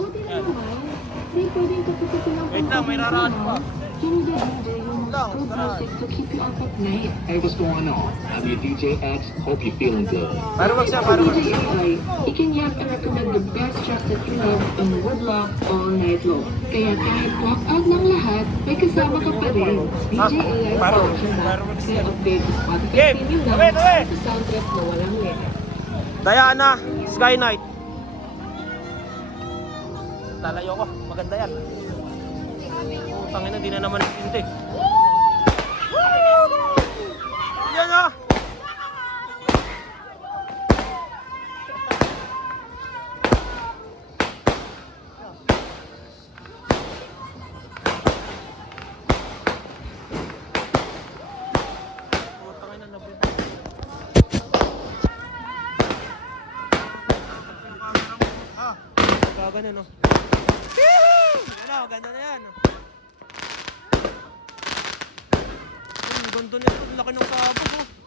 Yan. Wait lang, may raraan pa. Hey, what's going on? I'm your DJ X. Hope you're feeling good. Marunong siya, marunong. DJ AI, ikinyak and recommend the best track that you love in Woodlock all night long. Kaya kahit clock out ng lahat, may kasama ka pa rin. DJ AI function na. Kaya update sa Spotify Game! Premium na Tabi, tabi! sa soundtrack na walang limit. Diana, Sky Night. Lalayo ko, maganda yan. Tangina, di na naman nagpinte. Yan ah! Tangina, nabit. Ganun, no? Yan o, ganda na yan. Ang ganda na yan, laki ng sabog, oh.